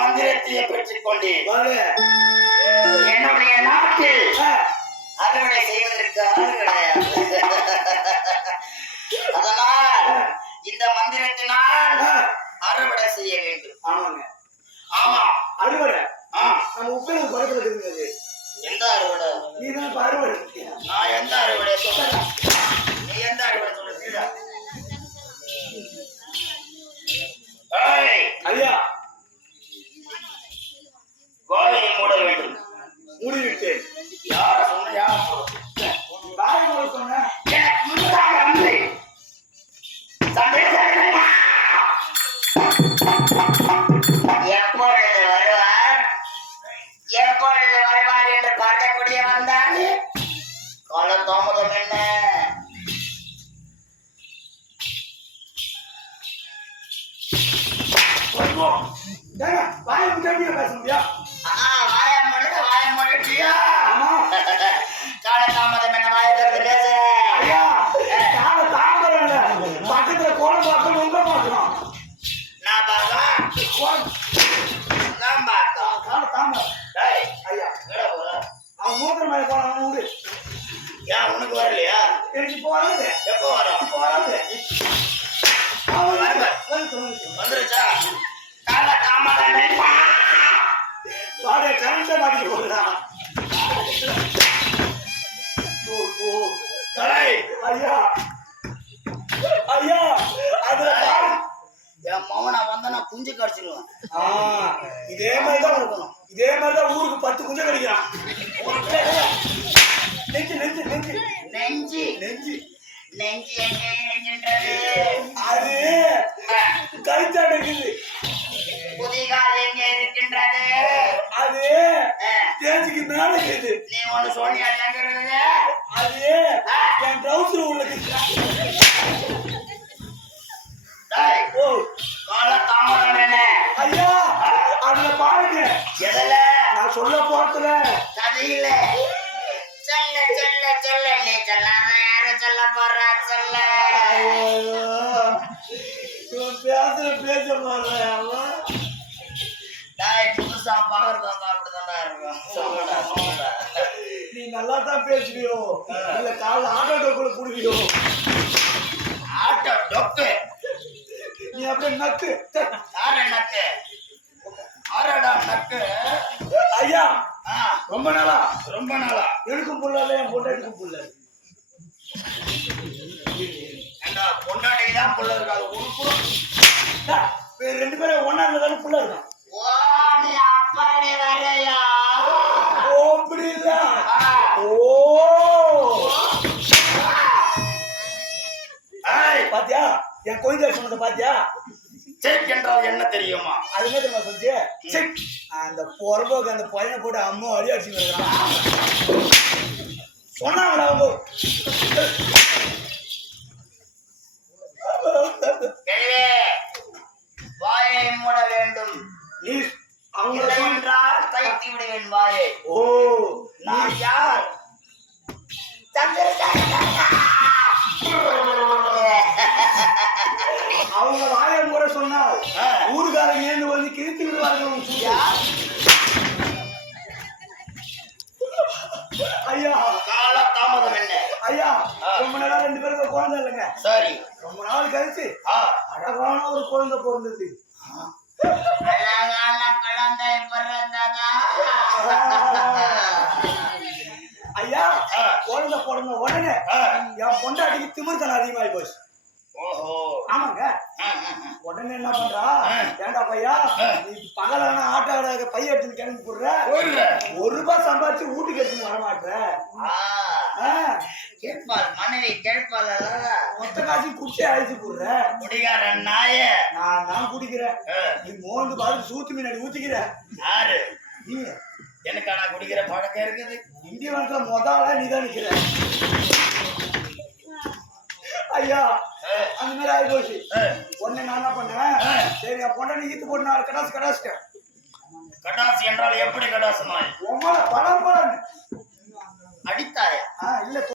மந்திரத்திலே பெற்றுக் கொண்டேன். என்னுடைய நாட்டில் அறுவடை செய்வதற்கு ஆள் கிடையாது. அதனால் இந்த மந்திரத்தினால் அறுவடை செய்ய வேண்டும். ஆமாங்க. ஆமா. அறுவடை? நம்ம உப்பு பருப்பு இருந்தது எந்த அறுவடை? நீ தான் அறுவடை நான் எந்த அறுவடை சொல்றேன்? ஏங்க, வாயை முன்னாடியே பேச முடியா மூடுது, வாயம் மூடிட்டியா? ஆமா. கால தாமதம் என்ன வாயை திறந்து பேசு. கால தாமதம் இல்ல பக்கத்துல கோலம் பார்க்கணும் உங்க பார்க்கணும். நான் கோலம். நான் பார்க்கலாம் கால தாமதம். டேய், ஐயா? அவன் மூத்திர மேல போன விடு ஏன் உனக்கு வரலையா? எனக்கு இப்போ வராது. எப்போ வரும்? இப்போ வராது. வந்துருச்சா? வாடகை கரண்ட ஓ டேய், ஐயா ஐயா அதுல. என் மவனை வந்தா குஞ்சு கடிச்சிருவேன். இதே மாதிரி தான் இருக்கணும். இதே மாதிரி தான் ஊருக்கு பத்து குஞ்சம் கிடைக்கிறான் நெஞ்சு நெஞ்சு நெஞ்சு. நெஞ்சு. நெஞ்சு. நெஞ்சு எங்க மேல இருக்குது நீ ஒண்ணு சொன்னியா எங்க இருக்குது அது என் ட்ரௌசர் உள்ள இருக்குது. டேய், ஓ. கால தாமதம் என்ன ஐயா அதுல பாருங்க. எதுல? நான் சொல்ல போறதுல. கதையில சொல்ல சொல்ல சொல்ல. நீ சொல்லாம யாரும் சொல்ல போறா? சொல்ல. பேசுற பேச புதுசா பாக்குறதா இருக்கும் நீ நல்லா தான் பேசுவியோ? இல்ல காலைல ஆட்டோ டோக்குள்ள புடுவியோ ஆட்டோ டொக்கு. நீ அப்படியே நக்கு. யாரு நக்கு? ஆரடா நக்கு? ஐயா ரொம்ப நாளா? ரொம்ப நாளா? எனக்கும் புள்ள இல்ல என் பொண்டாட்டிக்கும் புள்ள. ஏண்டா பொண்டாட்டி தான் புள்ள. இருக்காது இவங்க ரெண்டு பேரும் ஒன்னா இருந்தாலும் புள்ள இருக்கான் பாத்தியா? என் கோயிந்தா சொன்னதை பாத்தியா? செக் என்றால் என்ன தெரியுமா? அது என்ன தெரியுமா சொல்லிச்சு? சிக். அந்த பொறம்போக்கு அந்த பையனை போட்டு அம்மா அடி அடிச்சு சொன்னாங்களா அவங்க. வாயை மூட வேண்டும். நீ அவங்க இல்லை என்றால் தைத்து விடுவேன் வாயை ஓ நான் யார்? அவங்க வாயை முறை சொன்னால். ஊருக்காரங்க ஏந்து வந்து கிழித்து விடுவார்கள். ஐயா. கால தாமதம் என்ன? ஐயா. ரொம்ப நேரம் ரெண்டு பேருக்கு குழந்தை இல்லைங்க. சரி. ரொம்ப நாள் கழிச்சு அழகான ஒரு குழந்தை பிறந்தது. ஐயா. குழந்தை பிறந்த உடனே. என் பொண்டாட்டிக்கு திமிர்த்தனம் அதிகமாகி போச்சு ஓஹோ. ஆமாங்க. உடனே என்ன பண்றா. ஏண்டா பையா. நீ பகலான ஆட்டோ பைய எடுத்து கிளம்பி போடுற. ஒரு ரூபாய் சம்பாதிச்சு வீட்டுக்கு எடுத்துன்னு வர மாட்டேற. ஆ, ஆ, கேட்பாள் மனைவி கேட்பாள்? மொத்த காசு குடிச்சே அழைச்சு போடுற. குடிகார நாய. நான் தான் குடிக்கிறேன். நீ மோந்து பார்த்து சூத்து முன்னாடி ஊத்திக்கிற. யாரு? நீ எனக்கு ஆனா குடிக்கிற பழக்கம் இருக்குது. இந்திய வனத்துல முதல்ல நீ தான் நிக்கிற ஐயா அந்த மாதிரி ஆகி போச்சு. உடனே நான் என்ன பண்ணேன். சரி என் பொண்டாட்டி ஈத்து போட்டு நாலு கடாசு கடாசிட்டேன். கடாசி என்றால் எப்படி கடாசு உமால படம் படம் அடித்தாய?